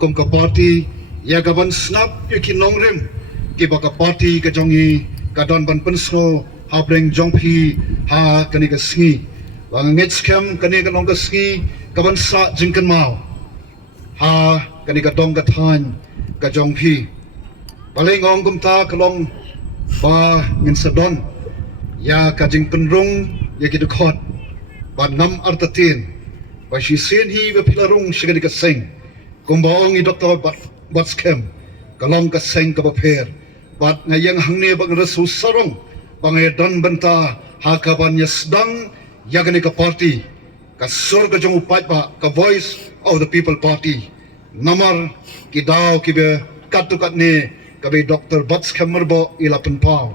kum ka party ya gaban snap ki nongrim ki baka party ka jongi ka don ban pensno ha breng jongpi ha kani ka sngi wang ngets kem kani ka nong ka sngi gaban sa jingkan mau ha kani ka dong ka than ka jongpi paling ong kum ta kalong ba ngin sadon ya ka jing penrung ya ki de khot ban ngam artatin ba shi sen hi ba pilarung shigani ka sing kumbong i doktor bat scam kalong ka sing ka ba pher bat ngayang hangne bang rasu sarong bangai don benta ha ka ban yasdang yagani ka party ka sur ka jong upat ba ka voice of the people party namar ki daw ki be katukat ne ka be doktor bat scam merbo ilapan pau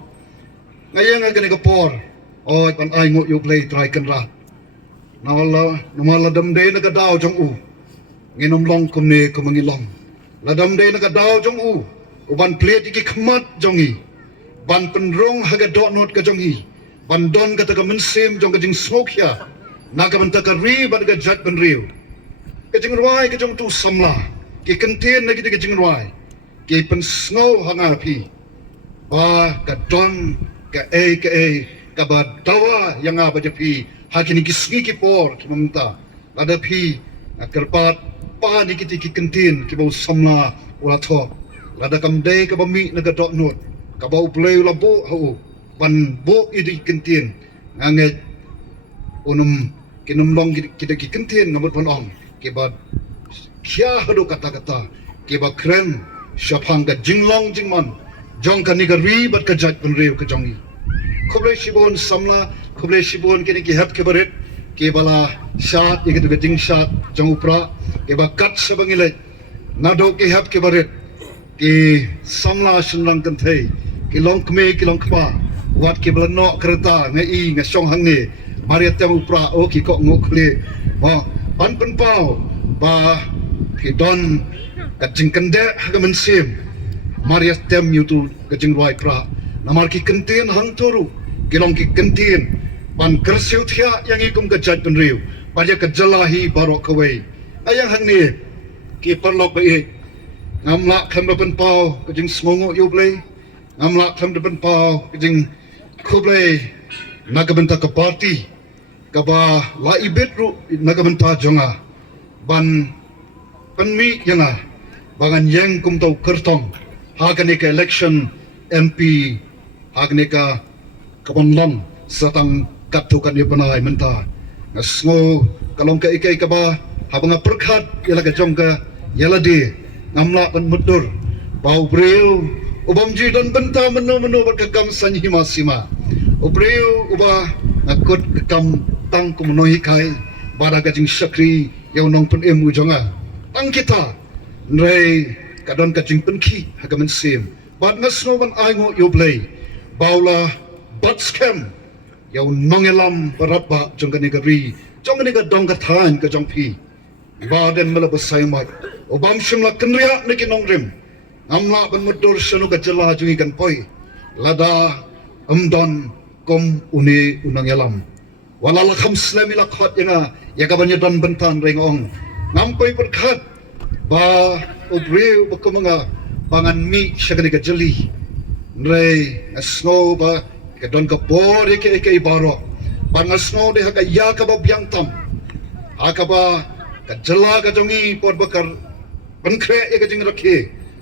ngayang agani ka por oi pan ai ngo you play try kan ra namala dam de na ka daw jong u nginom long kumne kumangilong ladam de na ka daw jong u uban plate ki khmat jongi ban penrong haga dot not ka jongi ban don ka ta ka mensem jong ka jing Snohkti na ka ban ta ka ri ban ka jat ban riu ka jing rwai ka jong tu samla ki contain na ki ka jing rwai ki pen snow hanga pi ba ka don ka ka ba dawa yang ba pi hakini ki ski ki por ki mamta lada pi kerpat pa ni ki contain ki ba samla ula tho lada kam de ka ba mi na ka dot not ka ba play la bo ho ban bo i di contain ngange unum kinum long ki contain ngamut pan ong ki ba kya hado kata ki ba kren shapang ka jinglong jingman jong ka ni ka ri bat ka jat ban rew ka jongi khoble shibon samla khoble shibon ki hap ke baret ke bala shot ye ke jing shot jong upra ke ba kat sabangile na do ke hap ke baret ke samla shinlang kan thei ke long kme ke long khpa wat ke bala no kreta ngai nga song hang ne mariat tam upra o ki ko ngo khle ba pan pan pau ba ke don ka jing kan de ha men sim mariat tam yutu ka jing roi pra namar ki contain hang toru kilong ki contain ban kersiu thia yang ikum ka jat pen riu baja ka jalahi barok kawai ayang hang ni ki perlok be ngamla kham pen pau ka jing smongo yu play ngamla kham pen pau ka jing khoblei nagabenta ka party ka ba la ibet ru nagabenta jonga ban penmi yanga bangan yang kum tau kertong hagane ka election MP hagne ka kabanlang satang katukan ni panai menta ngasngo kalong ka ikai ka ba habang perkhat yala ka jong ka yala di ngamla pan mudur bau breu ubam ji don benta meno ka kam sanyi masima ubreu uba nakut kam tang kumonoi kai bada ka jing sakri yaw nong pen emu jonga tang kita nrei kadon ka jing penki hagamen sim bad ngasno ban ai ngo yo play baula bat scam yaw nongelam baraba jongani ka ri jongani ka dong ka than ka jong pi baden mala basai mat obam shimla kanria ne ki nongrim amla ban mudur shanu ka jala jungi kan poi lada amdon kom uni unangelam walala kham slami la khot yanga yakabanya don bentan rengong ngampoi perkhat ba obreu bakumanga pangan mi shagani ka jali nrei snow ba ka don ka por ke baro pangan snow de ka ya ka ba biang tam akaba ka jala ka jongi por bakar pankre e ka jing rakhe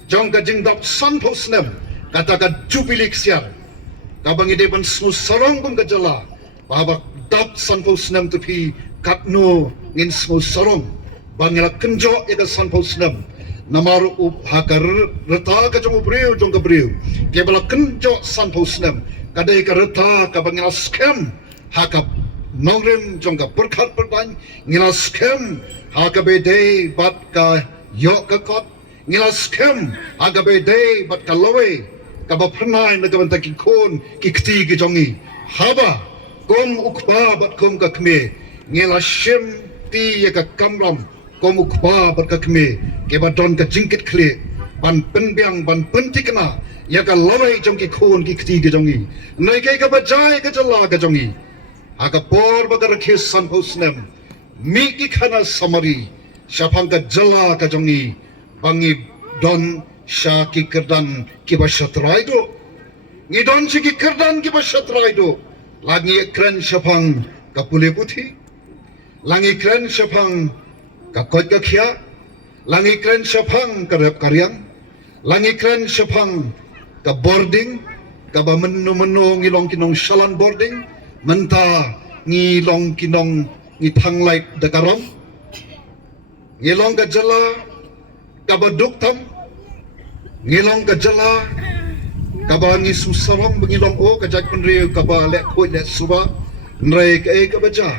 jong ka jing dap san posnem kata ka jubilik siar ka bangi de ban snu sarong kum ka jala baba dap san posnem tu pi katno ngin snu sarong bangila kenjo e ka san posnem namaru hakar reta ka jong breu jong ka breu ke bala kenjo san posnem kadai ka reta ka bangila scam hakap nongrim jong ka perkhat perban ngila scam hakabe de bat ka yo ka kot ngila scam hakabe de bat ka lowe ka ba pranai na ka ki kon ki kti ki jongi haba kom ukba bat kom ka kme ngila shim ti ya ka kamram kom ukba bat ka kme ke ba don ka jingkit kle ban pen biang ban pen tikna ya ka lowe jong ki kon ki kti ki jongi nai kai ka ba jai ka jala ka jongi aga por ba ka rakhe san posnem mi ki khana samari shapang ka jala ka jongi bangi don sha ki kerdan ki bashatrai do ngi don si ki kerdan ki bashatrai do lagi kren shapang ka pule puthi langi kren shapang ka kot ka khia langi kren shapang ka rep karyang langi kren shapang ka boarding ka ba menu ngilong kinong shalan boarding menta ngilong kinong ngi thanglai de karom ngilong ka Jylla ka ba duktam ngilong ka Jylla ka ba ngi susarong ngilong o ka jak penri ka ba lek khoi lek suba nrai ka e ka ba ja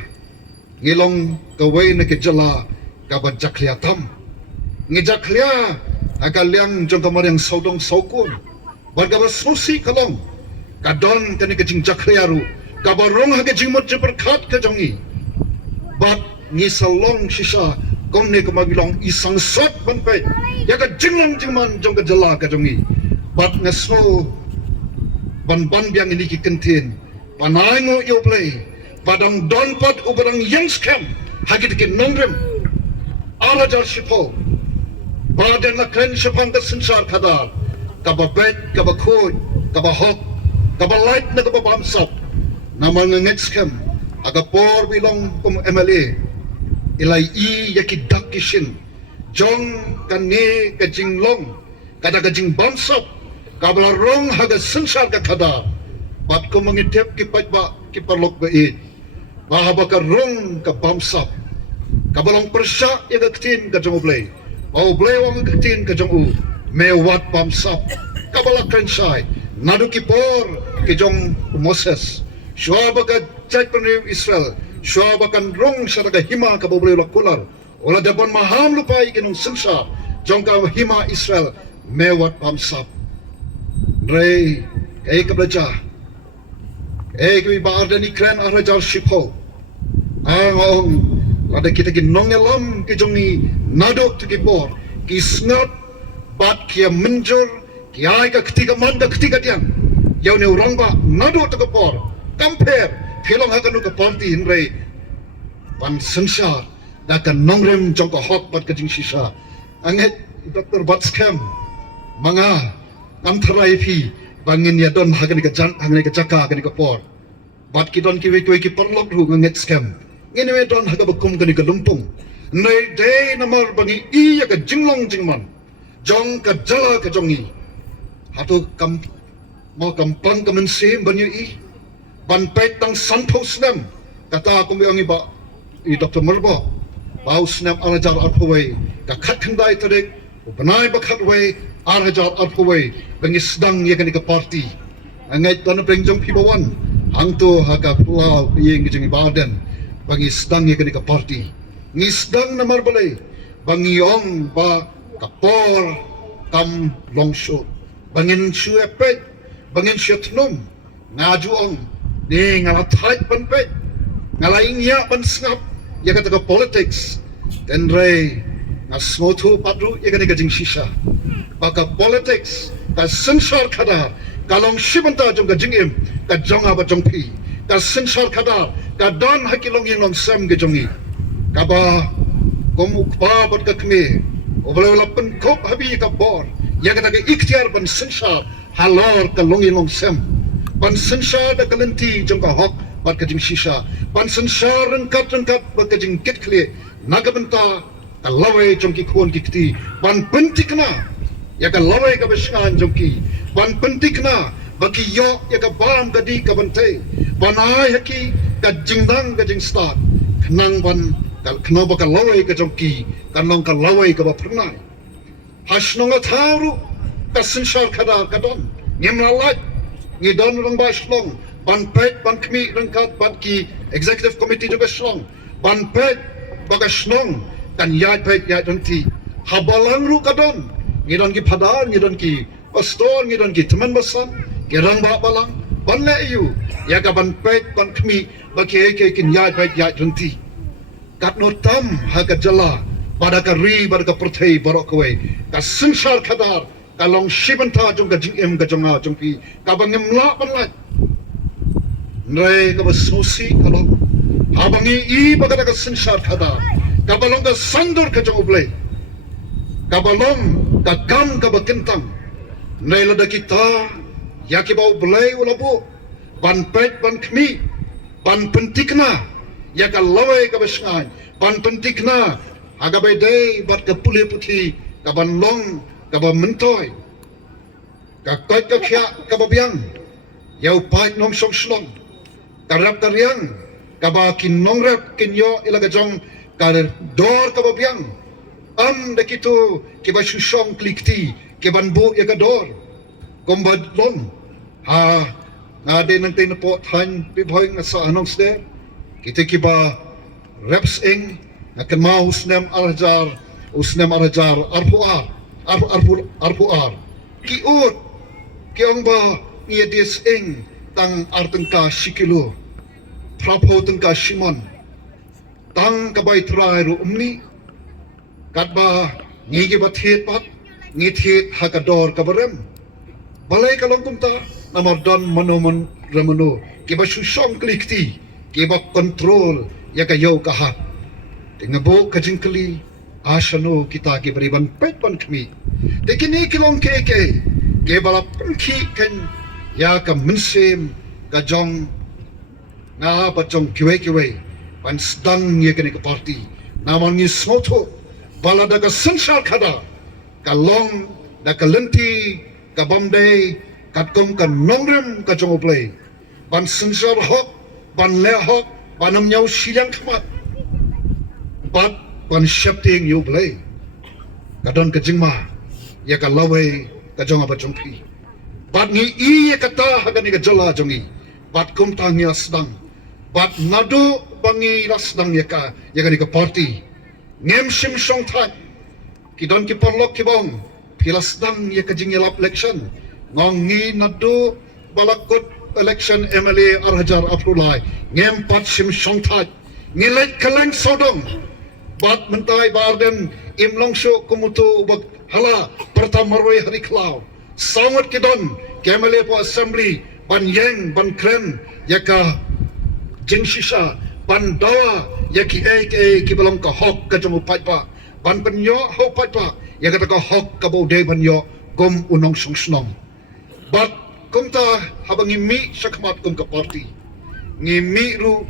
ngilong ka wei na ka Jylla ka ba jaklia tam ngi jaklia aka liang jong ka mariang saudong saukun ban ka ba sosi kalong ka don ka ni ka jing jaklia ru ka ba rong ha ka jing mot berkat ka jongi bat ngi salong shisha komne ka magilong isang sot ban pe ya ka jinglong jingman jong ka Jylla ka jongi bat nga so ban biang ini ki kentin panai ngo yo play padang don pat ubarang yang scam hagit ke nongrem ala jar shipo baden na kren shapang ka sansar khadar ka ba bet ka ba khoi ka ba hok ka ba light na ka ba bamsap na mga nget scam aga por bilong kum MLA ilai I yaki dakishin jong kane ka jinglong kada ka jing bamsap kabla rong haga sansar ka khada bat ko mangitep ki pajba ki parlok ba it bahaba ka rong ka bamsap kabalong persya ya ka ktin ka jong blay au blay wang ka ktin ka jong u me wat bamsap kabala krensai nadu ki por ki jong Moses shwaba ka jaj penri Israel shwaba kan rong saraga hima ka boblay lakular ola daban maham lupai kinong sansar jong ka hima Israel me wat bamsap Rei, ka belajar. Kami baar ni keren arajar shipo. Ang ada kita ki nongelam ki jongi nadok tu ki por ki snap bat ki menjur ki ai ka ketiga manda ketiga tiang. Yau ne orang ba nadok tu ki por. Compare filong hakan ka party rei. Pan sensar da ka nongrem jong ka hot bat ka jing shisha. Anget Dr. Batskam mga am tharai phi bangin ya don hagani ka jan hagani ka chaka hagani ka por bat ki don ki we ki parlok ru nget scam ngene we don haga bakum kani ka lumpung nei day namar bangi I ya ka jinglong jingman jong ka Jylla ka jongi hatu kam mo kam pang ka mensim banyu I ban pet tang santo snam kata ko mi ongi ba I Dr. Merbo bau snam alajar arpawai ka khat khandai tadek banai ba khat wai arajar arpawai bangi sedang ya kani ka party angai ton prengjong pibawan angto haka pulau yeng jingi baden bangi sedang ya kani ka party ngi sedang na marbalai bangi ong ba kapor kam longsho bangin shuepet bangin shetnum ngaju ong ni ngala thai pan pet ngalaing ya pan snap ya kata ka politics dan rei ngasmotu padru ya kani ka jing shisha baka politics ka sensor khada kalong shibanta jong ka jingim ka jong aba jong pi ka sensor khada ka don hakilong yinong sam ge jongi ka ba komuk ba bot ka kme obla pen kop habi ka bor ya kata ka ikhtiar ban sensor halor ka long yinong sam ban sensor da kalenti jong ka hok bat ka jing shisha ban sensor rengkat bat ka jing kit kle nagabanta ka lawai jong ki khon ki kti ban pentikna ya ka lawai ka beskan jongki ban pentikna baki yo ya ka bam gadi ka bante banai haki ka jingdang ka jing start knang ban kal kno ba ka lawai ka jongki kanong ka lawai ka ba pernai hasnong atharu ka sensar khada ka don nyemla lat ngi don rong ba shlong ban pet ban kmi rengkat ban ki executive committee juga shlong ban pet baga shlong kan yat pet yat nanti habalang ru ka don ngidon ki padar ngidon ki pastor ngidon ki teman basan gerang ba balang banle yu ya ka ban pet ban kmi ba ke kin ya pet ya junti kat no tam ha ka Jylla pada ka ri pada ka perthei barok kowe ka sensar khadar ka long shibanta jong ka jing em ka jonga jong pi ka bangem la banlat nrai ka ba sosi ka long habangi I ba ka sensar khadar ka balong ka sandor ka jong ublei kabalong kakam kabakentang naila da kita yaki bau belai ulabu ban pet ban kmi ban pentikna yaka lawai kabasngai ban pentikna agabai dei bat kapule puthi kaban long kaba mentoy kakoi kakya kaba biang yau pait nong song slong karap karyang kaba kin nongrap kinyo ilaga jong kar dor kaba biang da kitu kiba susong klikti kiban bu yaka dor kombad long ha ngade nang tinapo than piboy nga sa anong ste kita kiba reps ing na kemau usnem arajar arpuar kiut kiong ba ia des ing tang artengka sikilo prapo tengka simon tang kabai trai ru umni katba ngigi bathiet pat ngithiet hakador kabarem balai kalong kumta namar don manomon ramano kiba susong klikti kiba kontrol yaka yo kahat tingabo kajingkali asano kita ke beriban petpan kami tekini kilong keke ke balap pengki kan ya ka mensem ka jong na pachong kiwe pan sedang ye kene ke parti namangi soto balada ka sensal kada kalong da kalenti ka bomday katkom ka nongrem ka jong play ban sensal hok ban le hok banam nyau silang khamat bat ban shapting you play kadon ka jingma ya ka lawe ka jong apa jong pi bat ngi i ya kata hagani ka Jylla jongi bat kum tangi asdang bat nadu bangi rasdang ya ka ka party ngem sim song that kidon ki porlok ki bong pilasdang ya ka jing elap election ngongi nadu balakut election MLA arhajar aprulai ngem pat sim song that ngilek kaleng sodong bat mentai barden imlong sho kumutu bak hala pertama roi hari klau sangat kidon kemale po assembly ban yang ban kren yaka jeng sisa ban dawa yaki ki belong ka hok ka jong pai pa ban penyo ho pai pa yaka ka hok ka bo de ban yo gom unong song snong bat kumta habangi mi sakmat kum ka party ngi mi ru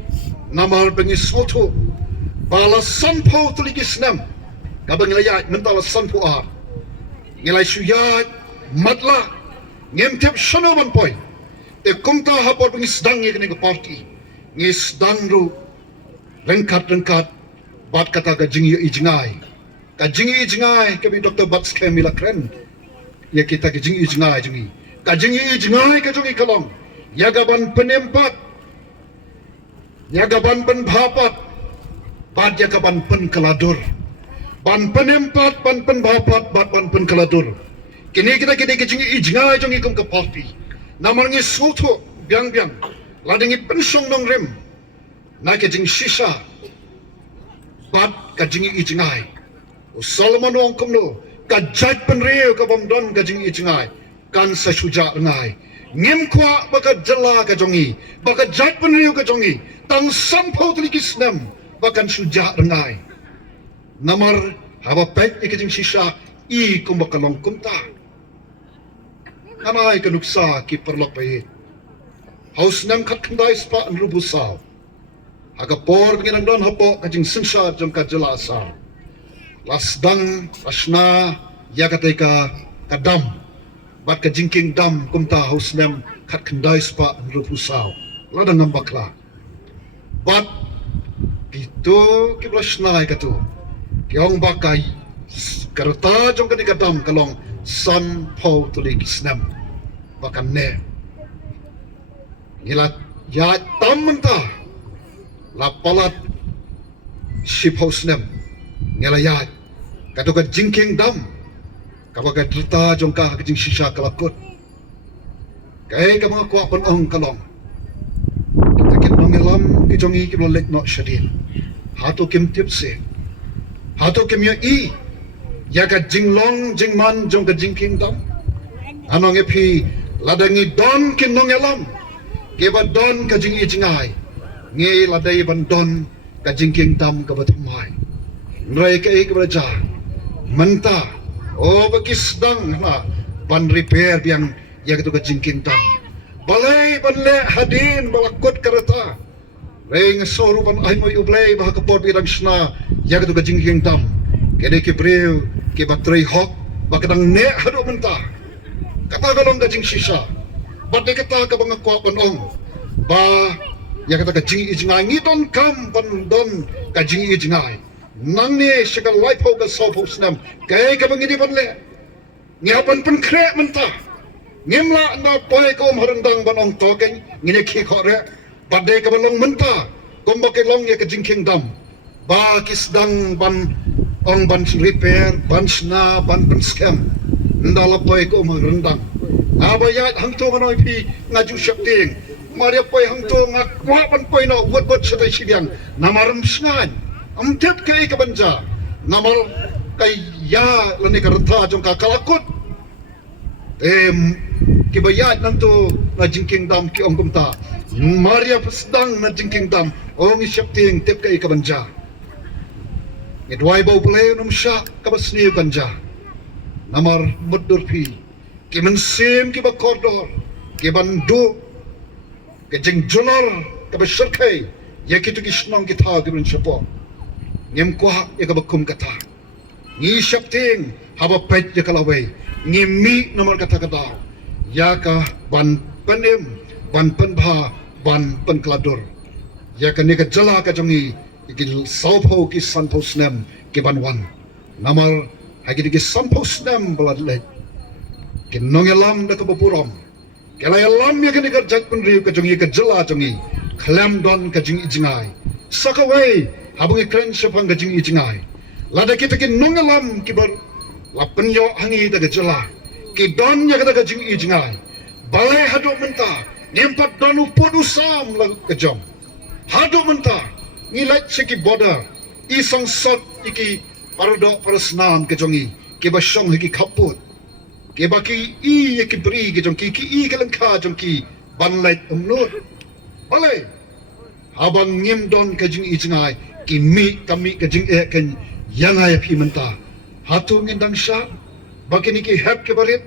namar bengi soto bala sanpo tuliki senam kabang layat mentala sanpo ar ngilai suyat matla ngemtep shanoman poi te kumta hapor bengi sedang ye kene ke party ngi sedang ru rengkat bat kata ka jingi ijngai kabi Dr. Bats Kemila Kren ya kita ke jingi ijngai ka jingi ijngai ka jongi kalong yagaban penempat yagaban penbhapat bat ya ban pen keladur ban penempat ban pen bapat bat ban pen keladur kini kita kejing ijngai jong ikum ke party namarngi soto biang ladengi pensong dong rem na kejing sisa bat kejing ijngai Solomon ong kumno kajat penreo ka bomdon kejing ijngai kan sasuja ngai ngem kwa baka Jylla ka jongi baka jat penreo ka jongi tang sampau telikisnam bahkan sujak rengai namar haba pek ikajing sisa i kumbakalong kumta kanai kanuksa ki perlok pahit haus nam kat kendai spa an rubusaw haga por nginang don hapo kajing sensa jong ka Jylla asal lasdang asna yakateka kadam bat kajingking dam kumta haus nam kat kendai spa an rubusaw ladang ngambakla bat itu kibla snai katu kiong bakai karta jong kani kadam kalong san pau tulik snam bakan ne ngila ya tamenta la palat ship house nem ngila ya katu ka jingking dam kabaga drita jong ka jing sisa kalakut kai ka mga kwa panong kalong kita kinong elam kijongi kibla lek no shadin hato kim tipse hato kim ya i ya ka jinglong jingman jong ka jingking dam anong epi ladangi don kinong elam keba don ka jing ijngai nge ladai ban don ka jingking dam ka batumai nrai ka ik braja manta Oh bagi sedang na ban repair biang ya ketu ka jingking tam. Balai ban le hadin balakot karata. Reng sorupan ay mo ublay bah kapor birang sna ya ketu ka jingking tam. Kede ki brew ki batray hok bakadang ne hado menta. Kata galong ka jing sisa. Badai kata ka bang ko panong. Ba ya kata ka jing ijngai ngidon kam pandon ka jing ijngai. Nang ni sekal life ho ka sopo snam kay ka bang idi panle. Ngiapan pen krek menta. Ngimla na poy ko marandang banong tokeng ngine ki khore badai ka balong menta kombake long ya ka jingking dam ba kisdang ban ong ban repair ban sna ban pen scam ndala poy ko marandang abayat hangto nganoy pi ngaju syapting maria poy hangto ngakwa ban poy no wot sedai sibiang namaram sngan amtet kai ka banja namar kai ya lani karta jong ka kalakut kibayat nanto na jingking dam ki ong kumta Maria pesdang na jingking dam ong isyapting tip kay kabanja idway baw play num sya kabasni kanja namar mudur pi kimensim ki bakordor ki bandu ki jing junor kabasirkay yakitu ki snong ki ta gibin syapo ngem kwa yakabakum kata ngi syapting haba pet yakalaway ngimi nomor kata-kata yaka ban penim ban penbha ban penkladur yaka ni ka Jylla ka jongi ikil saupo ki sanpo snem ki ban wan namar hagi ki sanpo snem baladle ki nongelam da ka Burom kelayalam ya ka ni ka jak penriu ka jongi ka Jylla jongi klam don ka jing ijingai sakawai habang ikren sepang ka jing ijingai lada kita ki nongelam ki bar lapen yo hangi daga Jylla ki don ya daga jing ijngai balai hado menta nempat don upod usam lagu kejam hado menta ngilai seki border isang sot iki pardo parasnam kejongi ki basong hiki kaput ki baki i ki bri kejong ki i kelengka jong ki banlait umnut balai habang ngim don ka jing ijngai ki mi kami ka jing e ken yangai pi menta hatu ngindang sya bakini ki hep ke barit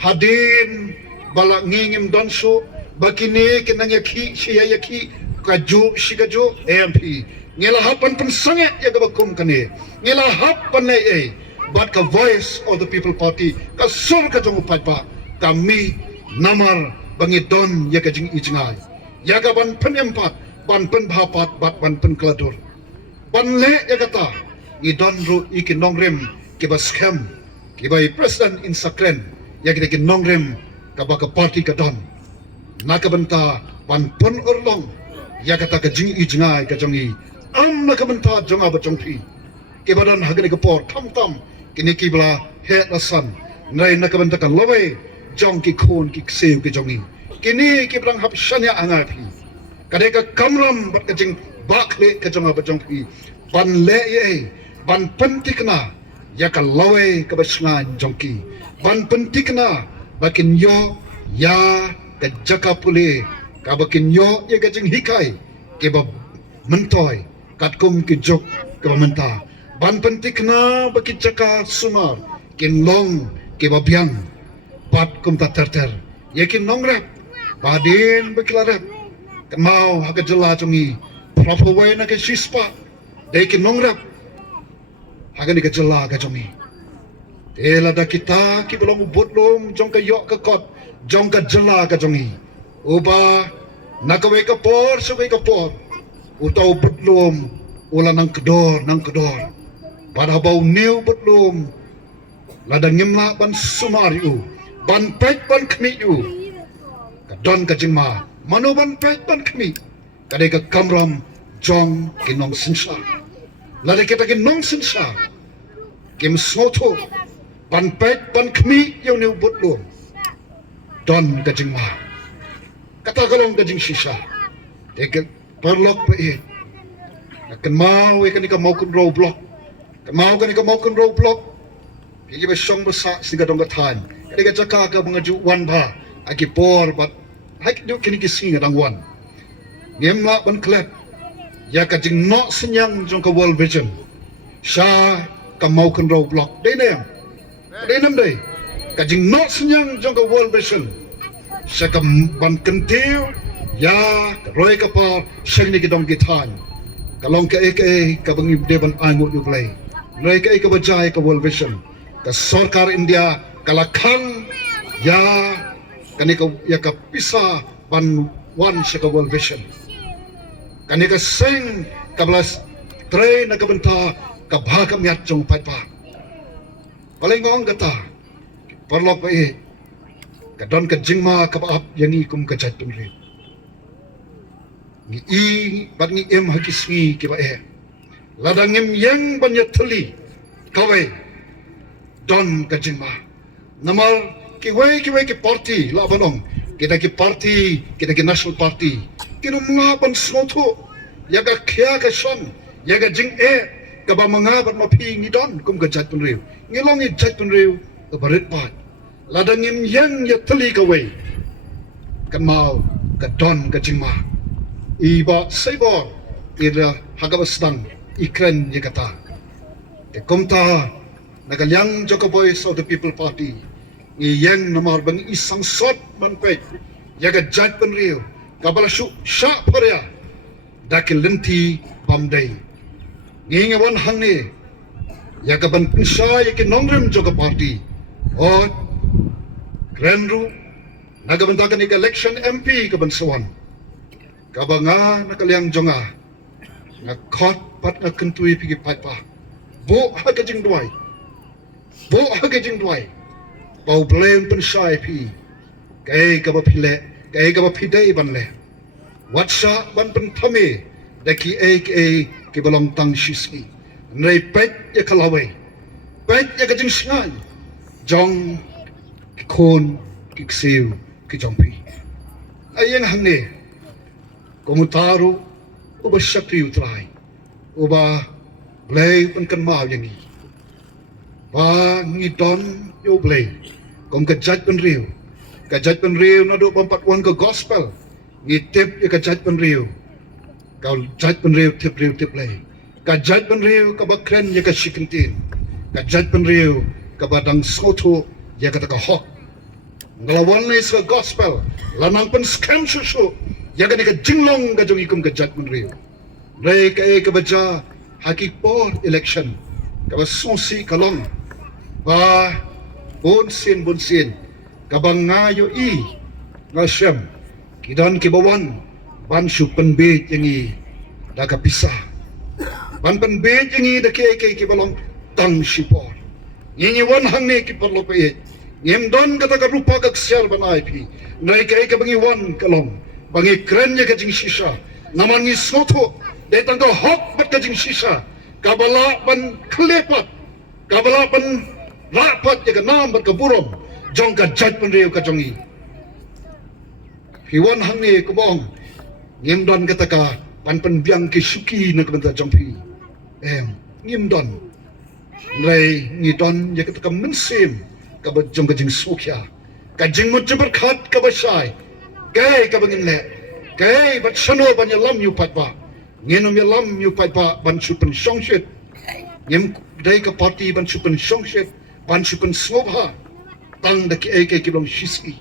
hadin bala ngingim donso bakini kinang yaki siya yaki kaju sigaju MP ngelahapan pensangat ya gabakum kani ngelahapan nei but ka voice of the people party ka sur ka jong upat pa kami namar bangidon ya ka jing ijngai ya gaban penempat ban penbhapat bat ban penkladur ban le ya kata idon ru ikinongrem kiba scam kiba president in sakren ya kita kinongrem kaba ka party ka don nakabenta pan pun urlong ya kata ka jing ijngai ka jongi am nakabenta jonga ba jongpi kiba don hagani ka por tam tam kini kibla he lasan nai nakabenta ka lowe jong ki khon ki seu ki jongi kini kibrang hap shanya angapi kadeka kamram bat ka jing bakle ka jonga ba jongpi ban le ye ban pentikna ya ka lawe ka basngan jongki ban pentikna bakin yo ya ka jaka pule ka bakin yo ya ka jing hikai ke ba mentoy kat kum ki jok ka menta ban pentikna bakin jaka sumar kin long ke ba biang pat kum ta ter ya kin nongrap badin bakilarap mau ha ka Jylla jongi proper way na ka sispa de kin nongrap hagan ni ka Jylla ka jongi tela da kita ki belong butlum jong ka yok ka Khot jong ka Jylla ka jongi uba nakawe ka por suwe ka por utaw butlum ula nang kedor pada bau new butlum lada ngimla ban sumariu ban pek ban kmiu ka don ka jingma manu ban pek ban kmi kadai ka kamram jong kinong sinsa lada kita kinong sinsa kim soto ban pek ban kmi yang new butlum don ka jingma kata galong ka jing sisa teke perlok pe akan mau ikan ika mau kun row block mau kan ika mau kun row block kiki ba song basa singa dong katan kani ka jaka ka mengaju wan ba aki por bat hak du kini ki singa dang wan ngemla ban klep ya ka jing no senyang jong ka world vision sha ka mau kun row block de ne Renam day. Kajing not senyang jong ka world vision. Sa ka ban kentil ya roy ka pa siyang ni kidong gitan. Kalong ka ka bangi deban aimut yu play. Roy ka ka bajay ka world vision. Ka sarkar India kalakhang ya kani ka ya ka pisa ban one siya ka world vision. Kani ka sing kablas train na kabenta kabhaka miat jong paipa. Palingong kata parlok pa kadon ka jingma kabaap yang ikum kajat tunri. Ni i bat ni em hakisngi kiba ladang em yang banyak teli kawe don ka jingma. Namal kiwe ki party la banong kita ki party kita ki national party kino mga ban snoto yaga kya ka son yaga jing kaba mga bat mapi ni don kum kajat tunri. Ngilong i jat tunri barit pat ladang yang ya teli kawe kan mau ka don ka jingma iba saibor ira hagabastang ikren ya kata te komta nagalyang joka voice of the people party ni yang namar bang isang sot man pe ya ga jat penriu kabala shu sha parya dakil lenti bamdai ni ngawan hangni ya ga ban pinsa ya ki nongrem joka party o Renru nagabantakan ni election MP kabansawan kabanga nakaliang jonga na Khot pat na kentui pigi paipa bo hagajing duai bau blame pensai pi kay kabapile kay kabapide banle watsa ban pentame daki ki balong tang shismi nei pet ya kalawe pet ya kajing singai jong Khon kiksiu kijampi ayang hangne komutaru uba syakri utrai uba blay penkan mau yang ni ba ngidon yo blay kom kajat penriu nado pampat wan ke gospel ngitip ya kajat penriu kau jat penriu tip lay kajat penriu ka bakren ya ka shikentin kajat penriu ka badang soto ya kata ka hok ngelawan ni sa gospel lanang pen scam susu ya ka jinglong ka jong ikum ka jat penriu rei ka baca haki por election ka ba sosi kalong ba bonsin ka bang ngayo ngasem kidan kibawan ban su penbet yang da ka pisah ban penbet yang da ki balong tang sipor nyi wan hang ni ki perlo pe ngem don kata ka rupa ka ksel banai pi nai ka bangi wan kalong bangi krennya ka jing sisa naman ni soto de tang ko hok bat ka jing sisa kabala ban klepat kabala ban rapat ya ka nam bat ka burom jong ka jat pen reu ka jongi pi wan hang ni ko bong ngem don kata ka pan biang ki suki na ka benta jong pi ngem don nai ni don ya kata ka mensim ka ba jong ka jing sokya ka jing mo jabar khat ka ba sai kai ka bangin le kai bat sano ban ya lam yu pat ba ngenom ya lam yu pat ba ban supen songshit ngem dai ka party ban supen songshit ban supen snobha tang da ki ki blong shisi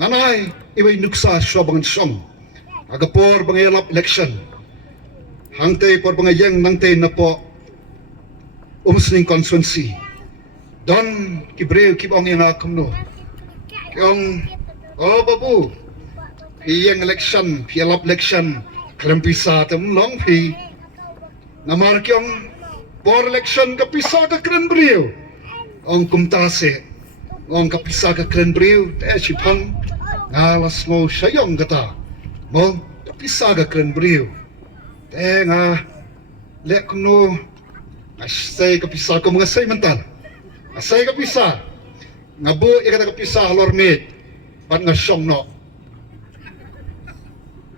nanai ibai nuksa shobangan song agapor bangayalap election hangte por bangayang nangte na po umsning constituency don kibreu kibong yang akumno kyong babu yang election pialap election krempisa tem long pi namar kyong por election kapisa ka kren breu ong kumtase ong kapisa ka kren breu te sipang ngalas mo sayong kata mo kapisa ka kren breu te nga lek no asay kapisa ko mga say mental asay kapisa nga bu ikata kapisa halor mit bat nga syong no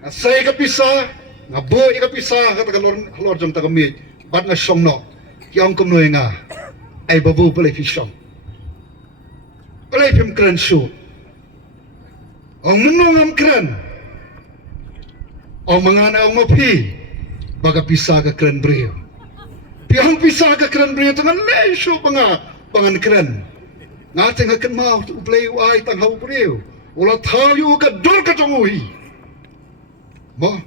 asay kapisa nga bu ikapisa kata halor jong tagamit bat nga syong no kyong kumnoy nga ay babu palay fi syong palay pim kren syu ang munong am kren ang mga na ang mapi baga pisa ka kren brio pihang pisa ka kren brio tangan lesyo pa nga pangan keren ngateng akan mau play wai tang hau breu ula thau yu ka dor ka jongui mo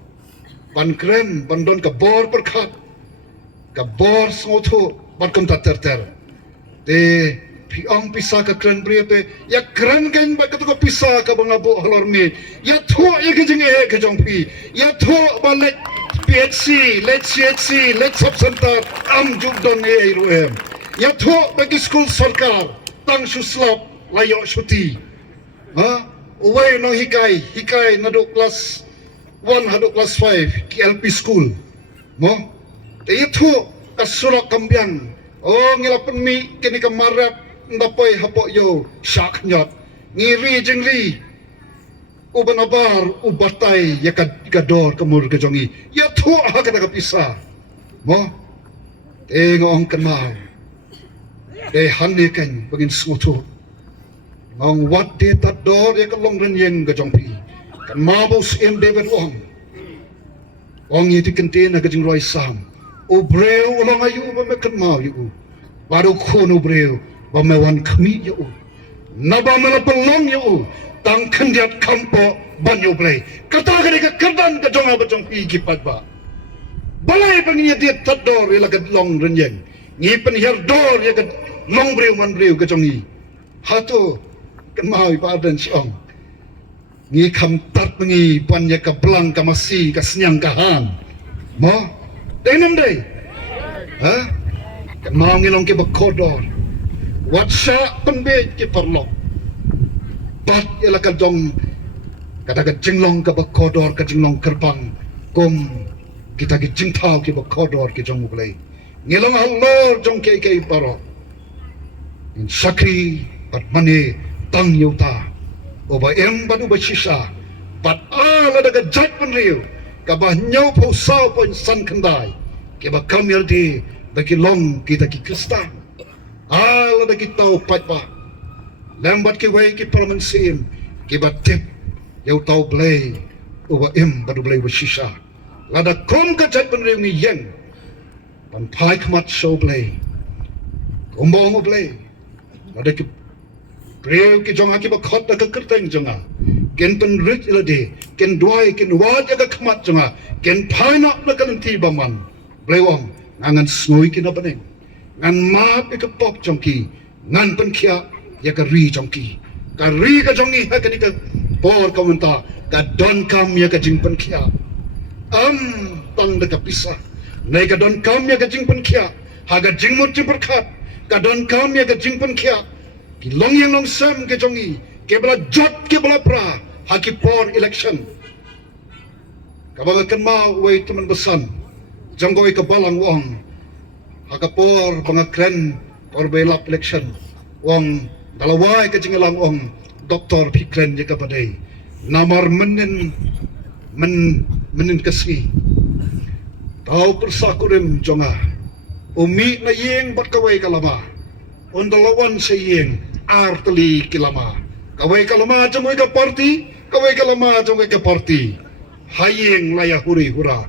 ban keren ban don ka bor perkhat ka bor snotho ban kum ta ter te piang pisa ka keren breu pe ya keren kan ba ka to pisa ka banga bo halor me ya tho ya ka jing e ka jong pi ya tho ba let PHC let CHC let sub center am juk don e ruem ya tho bagi school sarkar tang suslap layo shuti ha uway no hikai na do class 1 hado class 5 ki LP school mo te itu kasura kambiang oh ngilapan mi kini kamarap ndapoy hapo yo syak nyot ngiri jengri uban abar ubatay yakador kamur kajongi ya tu ha kata kapisa mo te ngong kenal hanikan bagin smutu ngong wat de tat dor ya kalong ren yeng ka jongpi kan mabos em David ong yiti kentena ka jing roi sam o breu ulong ayu ba me kan mau yu baru kono breu ba me wan kami yu na ba me pelong yu tang kendiat kampo banyo brei kata ka kerdan ka jonga ba jongpi kipat ba balai banginya dia tat dor ya lagat long ren yeng ngi pen her dor ya ka long breu man breu ka jongi hato kan mau pa dan siong ngi kam tat ngi panya ka blang ka masi ka senyang ka han mo denam dei ha kan mau ngi long ke ba kodor wat sha penbe ke perlo bat ela ka dong kata ka jinglong ka ba kodor ka jinglong kerbang kom kita ki jingtau ke ba kodor ke jong mulai ngi long halor jong ke paro in sakri pat mane tang yuta oba em badu ba shisha pat ala daga jat pun riu ka ba nyau po sao pon san kandai ke ba kamir di bagi long kita ki krista ala da kita pat ba lambat ke wai ki parman sim ke ba tip yau tau blay oba em badu blay ba shisha lada kom ka jat pun riu ni yeng pan pai kmat show blay kombong blay lada ki Preu ki jonga ki ba khot da ka kerteng jonga ken pen rit ilade ken duai ken wat ya ka khmat jonga ken phaina na kan ti ba man blewong ngangan snoi ki na baneng ngan ma pe ka pop jongki ngan pen khia ya ka ri jongki ka ri ka jongi ha ka ni ka por komenta ka don kam ya ka jing pen khia tang da ka pisa nei ka don kam ya ka jing pen khia ha ga jing mut ji berkhat ka don kam ya ka jing pen khia ki long yang long sam ke jongi ke bala jot ke bala pra haki por election kabang kan ma wei teman besan janggoi ke balang wong haka por pangakren por belap election wong dalawai ke jingalang wong doktor pikren je kapadai namar menin kasi tau persakurim jonga umi na yeng bat kawai kalama ondalawan sa yeng arteli kilama kawai kalama jangoi ka party kawai kalama jangoi ka party hayeng laya huri hura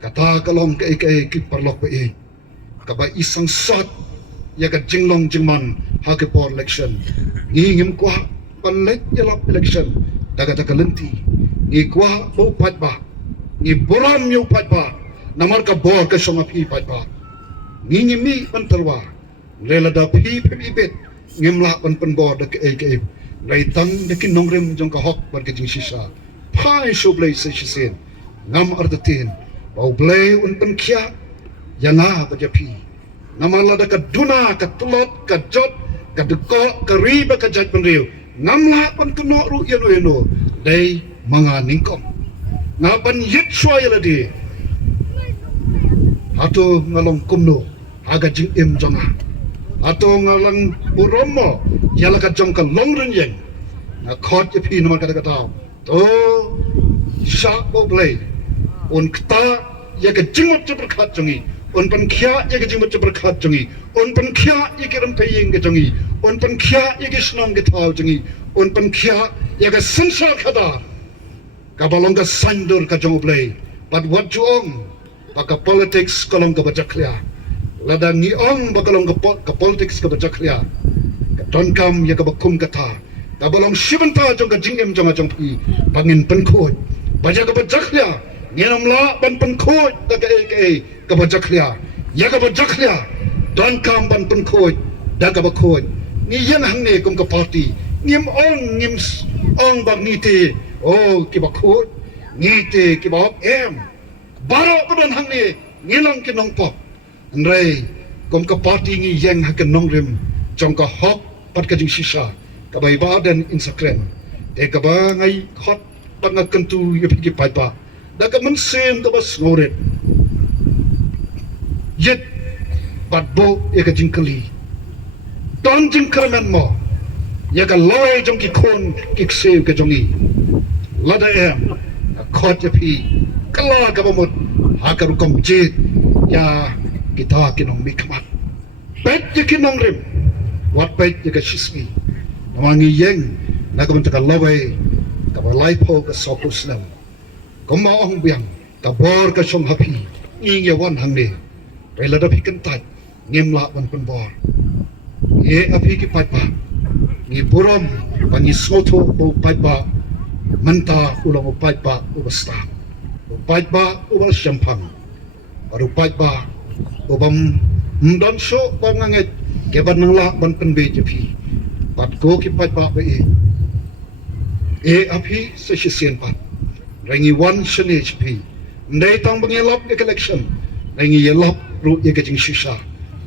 kata kalom ke ki parlok pe kaba isang sat ya ka jinglong jingman ha ke por election ngim kwa panlet yalap election daga daga lenti ngi kwa bo pat ba ngi Burom yu pat ba namar ka bor ka songa pi pat ba ngi mi pantalwa lela da pi bet ngimla pen bor de ke rai tang de kin nongrim jong ka hok bar ke jing shisha pai sho blai se shisen ngam ardatin bau blai un pen khia yana ba japi namala da ka duna ka tulot ka jot ka de ko ka riba ka jat pen riu ngamla pen kuno ru yeno dei manga ningkom ngapan yit shwai la di ato ngalong kumno aga jing im jonga ato ngalang Burom Jylla ka jong ka longren yeng na Khot ye pi nama kata kata to syak bo blay un kta ya ka jingmot je berkat jongi un pen khia ya ka jingmot je berkat jongi un pen khia ya ka rempe yeng ka jongi un pen khia ya ka snong ka tau jongi un pen khia ya ka sansar khada ka balong ka sandur ka jong blay but what juong baka politics kolong ka bajaklia ladang ni ong bakalong ke politics ke bajaklia ke tonkam ya ke bakum kata kabalong shibanta jong ke jingem jong jong pi bangin penkhot baja ke bajaklia ngenom la ban penkhot ke bajaklia ya ke bajaklia tonkam ban penkhot da ke bakhot ni yang hang ne kum ke party ngim ong bang ni te ki bakhot ni te ki bak em baro badan hang ne ngilang ke nong pop Andai, kom ke parti ni yang hakan nongrim, jong ke hok pat ke jing sisa, ke bai badan Instagram, ke ba ngai Khot bang kentu ye pigi pai pa, da ke mensem ke bas ngoret, yet bat bo ye ke jing keli, don jing kerman mo, ye ke loy jong ki kon ki ksem ke jongi, lada em, Khot ye pi, kala ke bamut, hakar kom jit, ya kita kinong mikmat pet je kinong rim wat pet je ka shismi namangi yeng nagaman taka laway ka balay po ka sopos lang kumaong biang ka bor ka siyong hapi nging yawan hangni rela da pikentat ngim lakban pun bor ye api ki patpa ni Burom pangi soto o patpa menta ulang o patpa ubasta o patpa ubas syampang baru patpa obam mdon so banganget ke ban nangla ban penbe jepi pat ko ki pat ba be api se sien pat rangi one shane hp ndai tang bangelap ke election rangi yelap ru ye ke jing shisha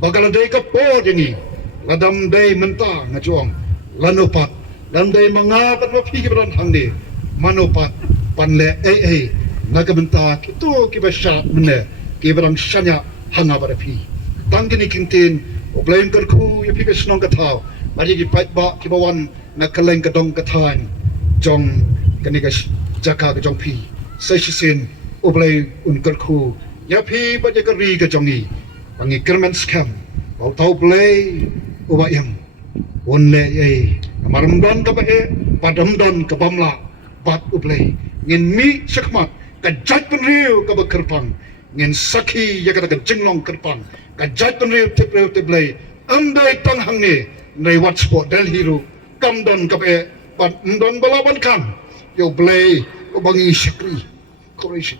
bagala dai ka po jeni ladam dai menta ngajong lanopat dan dai manga pat ma phi ke ban hangde manopat panle nagamenta kitu ki basha mne ki ban shanya hanga barapi tangini kintin o blain karku ya pika snong katau mari ki pait ba ki bawan na kaleng kadong kathan jong kaniga jaka ka jong pi seshin o blai un karku ya pi ba je kari ka jong ni bangi kerman scam au tau blai o ba yang onle maram don ka ba padam don ka bamla bat o blai ngin mi sakmat ka jat pen riu ka ba kerpang ngin sakhi ya kata jinglong kerpang ka jatun riu te blai andai tang hang ni nei wat sport del hero kam don ka pe pat don balaban kam yo blai ko bangi shakri corporation